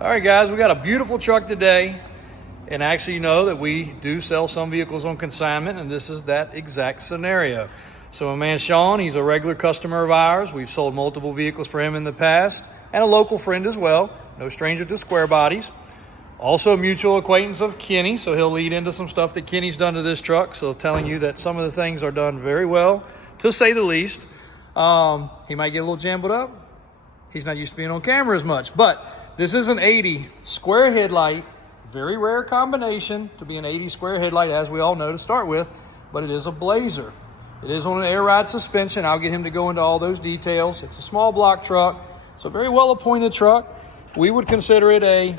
All right, guys, we got a beautiful truck today. And actually, you know that we do sell some vehicles on consignment, and this is that exact scenario. So my man Sean, he's a regular customer of ours. We've sold multiple vehicles for him in the past, and a local friend as well. No stranger to square bodies. Also a mutual acquaintance of Kenny, so he'll lead into some stuff that Kenny's done to this truck. So telling you that some of the things are done very well, to say the least. He might get a little jumbled up. He's not used to being on camera as much, but this is an 80 square headlight. Very rare combination to be an 80 square headlight, as we all know, to start with, but it is a Blazer. It is on an air ride suspension. I'll get him to go into all those details. It's a small block truck. It's a very well appointed truck. We would consider it a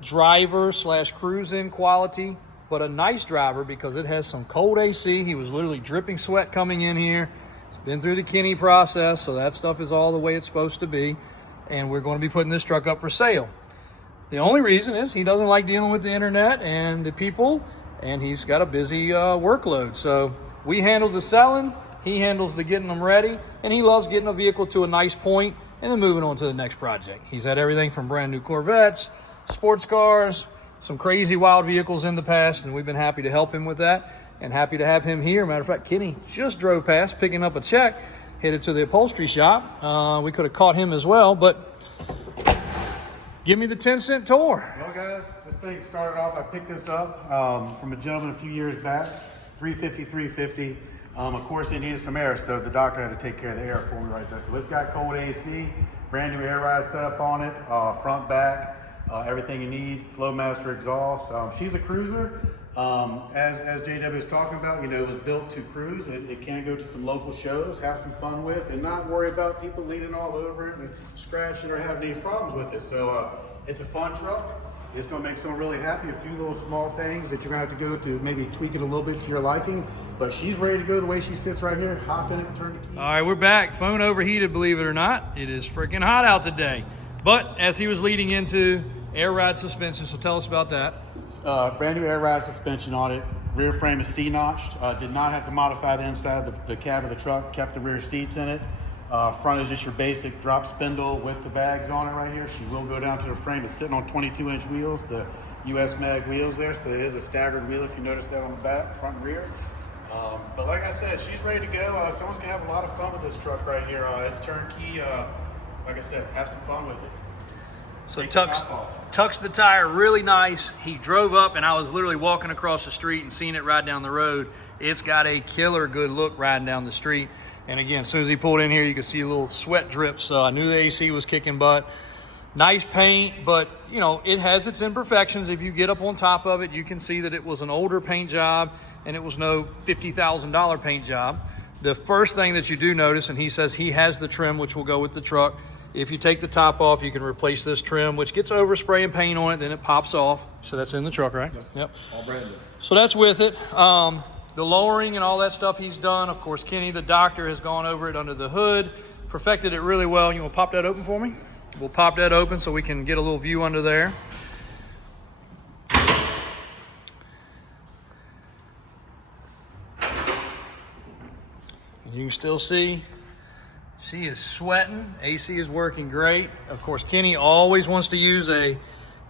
driver / cruise-in quality, but a nice driver because it has some cold AC. He was literally dripping sweat coming in here. It's been through the Kenny process, so that stuff is all the way it's supposed to be. And we're going to be putting this truck up for sale. The only reason is he doesn't like dealing with the internet and the people, and he's got a busy workload. So we handle the selling, he handles the getting them ready, and he loves getting a vehicle to a nice point and then moving on to the next project. He's had everything from brand new Corvettes, sports cars, some crazy wild vehicles in the past, and we've been happy to help him with that and happy to have him here. Matter of fact, Kenny just drove past picking up a check, headed to the upholstery shop. We could have caught him as well, but give me the 10-cent tour. Well, guys, this thing started off, I picked this up from a gentleman a few years back, $350. Of course, it needed some air, so the doctor had to take care of the air for me right there. So it's got cold AC, brand new air ride setup on it, front, back, everything you need, Flowmaster exhaust. She's a cruiser. As JW was talking about, you know, it was built to cruise. It can go to some local shows, have some fun with, and not worry about people leaning all over it and scratching or having any problems with it. So it's a fun truck. It's going to make someone really happy. A few little small things that you're going to have to go to maybe tweak it a little bit to your liking, but she's ready to go the way she sits right here. Hop in it and turn the key. All right, we're back. Phone overheated, believe it or not. It is freaking hot out today. But as he was leading into air ride suspension, so tell us about that. Brand new air ride suspension on it. Rear frame is C-notched. Did not have to modify the inside of the cab of the truck. Kept the rear seats in it. Front is just your basic drop spindle with the bags on it right here. She will go down to the frame. It's sitting on 22-inch wheels, the US mag wheels there. So it is a staggered wheel if you notice that on the back, front and rear. But like I said, she's ready to go. Someone's gonna have a lot of fun with this truck right here. It's turnkey. Like I said, have some fun with it. So tucks the tire really nice. He drove up and I was literally walking across the street and seeing it ride down the road. It's got a killer good look riding down the street. And again, as soon as he pulled in here, you could see a little sweat drips. I knew the AC was kicking butt. Nice paint, but you know, it has its imperfections. If you get up on top of it, you can see that it was an older paint job and it was no $50,000 paint job. The first thing that you do notice, and he says he has the trim which will go with the truck. If you take the top off, you can replace this trim, which gets overspray and paint on it, then it pops off. So that's in the truck, right? Yes. Yep. All brand new. So that's with it. The lowering and all that stuff he's done. Of course, Kenny, the doctor, has gone over it under the hood, perfected it really well. You want to pop that open for me? We'll pop that open so we can get a little view under there. And you can still see she is sweating. AC is working great. Of course, Kenny always wants to use a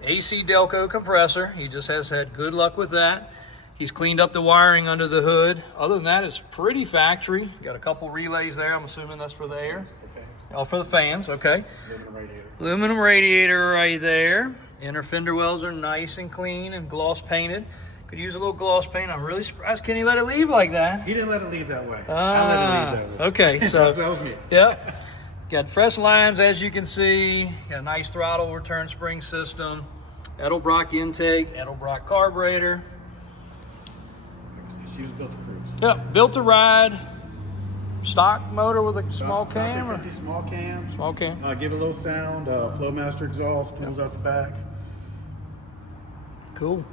AC Delco compressor. He just has had good luck with that. He's cleaned up the wiring under the hood. Other than that, it's pretty factory. Got a couple relays there. I'm assuming that's for the air. For fans. Oh, for the fans, okay. Aluminum radiator. Aluminum radiator right there. Inner fender wells are nice and clean and gloss painted. Could use a little gloss paint. I'm really surprised Kenny let it leave like that. He didn't let it leave that way. I let it leave that way. Okay, so that was me. Yep. Got fresh lines, as you can see. Got a nice throttle return spring system. Edelbrock intake, Edelbrock carburetor. She was built to cruise. Yep, built to ride. Stock motor with a small cam. 50 small cam. Small cam. Give it a little sound. Flowmaster exhaust comes out the back. Cool.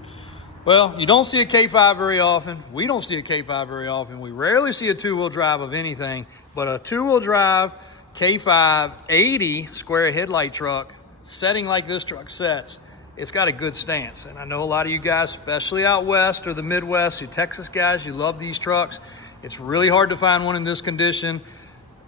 Well, you don't see a K5 very often. We don't see a K5 very often. We rarely see a two-wheel drive of anything, but a two-wheel drive K5 80 square headlight truck, setting like this truck sets, it's got a good stance. And I know a lot of you guys, especially out west or the Midwest, you Texas guys, you love these trucks. It's really hard to find one in this condition.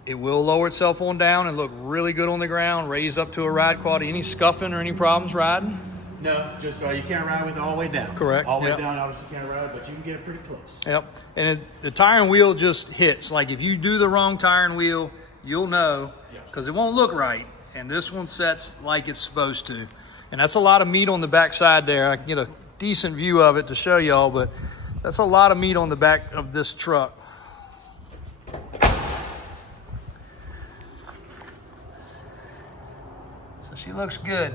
It will lower itself on down and look really good on the ground, raise up to a ride quality. Any scuffing or any problems riding? No, just you can't ride with it all the way down. Correct. All the Yep. way down, obviously you can't ride, but you can get it pretty close. Yep. And the tire and wheel just hits. Like if you do the wrong tire and wheel, you'll know, because it won't look right. And this one sets like it's supposed to. And that's a lot of meat on the back side there. I can get a decent view of it to show y'all, but that's a lot of meat on the back of this truck. So she looks good.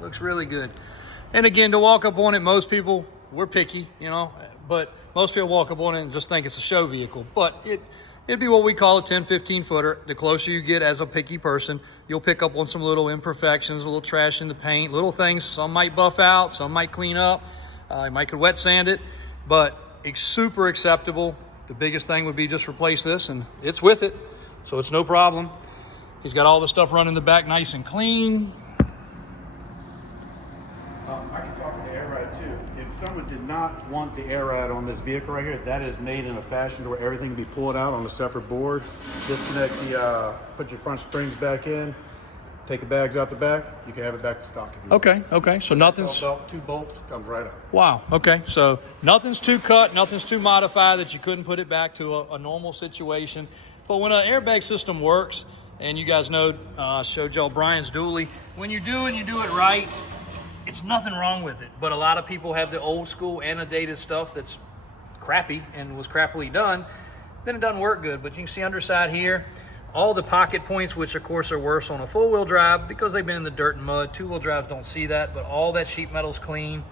Looks really good. And again, to walk up on it, most people, we're picky, you know, but most people walk up on it and just think it's a show vehicle. But it'd be what we call a 10, 15 footer. The closer you get as a picky person, you'll pick up on some little imperfections, a little trash in the paint, little things. Some might buff out, some might clean up. You might could wet sand it, but it's super acceptable. The biggest thing would be just replace this, and it's with it, so it's no problem. He's got all the stuff running in the back nice and clean. I can talk to the air ride too. If someone did not want the air ride on this vehicle right here, that is made in a fashion to where everything can be pulled out on a separate board. Disconnect the, put your front springs back in, take the bags out the back, you can have it back to stock if you want. Okay, so nothing's... Belt, 2 bolts, comes right up. Wow, okay, so nothing's too cut, nothing's too modified that you couldn't put it back to a normal situation. But when an airbag system works, and you guys know, I showed y'all Brian's dually, when you do it right, it's nothing wrong with it. But a lot of people have the old school annotated stuff that's crappy and was crappily done, then it doesn't work good. But you can see underside here, all the pocket points, which of course are worse on a four-wheel drive because they've been in the dirt and mud. Two-wheel drives don't see that, but all that sheet metal's clean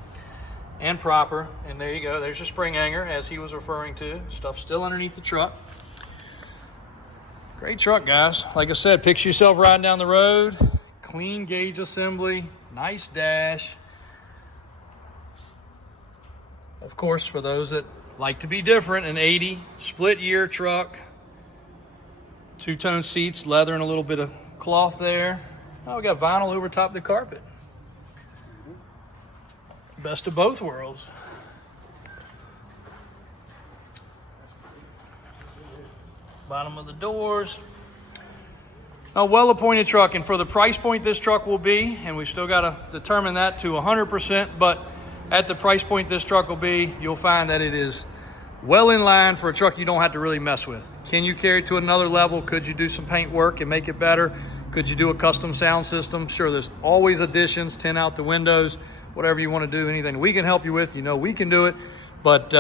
and proper. And there you go, there's your spring hanger, as he was referring to. Stuff still underneath the truck. Great truck, guys. Like I said, picture yourself riding down the road. Clean gauge assembly, nice dash. Of course, for those that like to be different, an 80 split year truck. Two-tone seats, leather and a little bit of cloth there. Oh, we got vinyl over top the carpet. Best of both worlds. Bottom of the doors. A well-appointed truck, and for the price point this truck will be, and we've still got to determine that to 100%, but at the price point this truck will be, you'll find that it is well in line for a truck you don't have to really mess with. Can you carry it to another level? Could you do some paint work and make it better? Could you do a custom sound system? Sure, there's always additions, tint out the windows, whatever you want to do, anything we can help you with, you know we can do it. But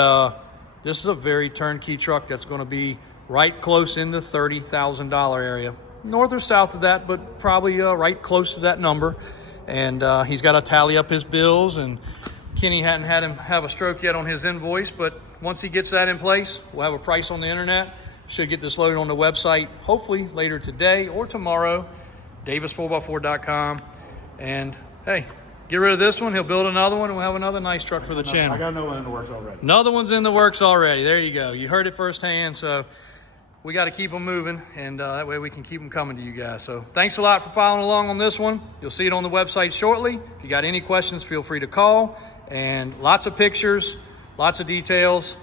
this is a very turnkey truck that's going to be right close in the $30,000 area. North or south of that, but probably right close to that number. And he's got to tally up his bills, and Kenny hadn't had him have a stroke yet on his invoice, but once he gets that in place, we'll have a price on the internet. Should get this loaded on the website hopefully later today or tomorrow, davisautosales.com. And hey, get rid of this one, he'll build another one, and we'll have another nice truck for the channel. I got another one in the works already. Another one's in the works already. There you go. You heard it firsthand, so we got to keep them moving, and that way we can keep them coming to you guys. So thanks a lot for following along on this one. You'll see it on the website shortly. If you got any questions, feel free to call. And lots of pictures, lots of details.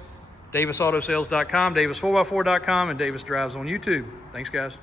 davisautosales.com, davis4x4.com, and Davis Drives on YouTube. Thanks, guys.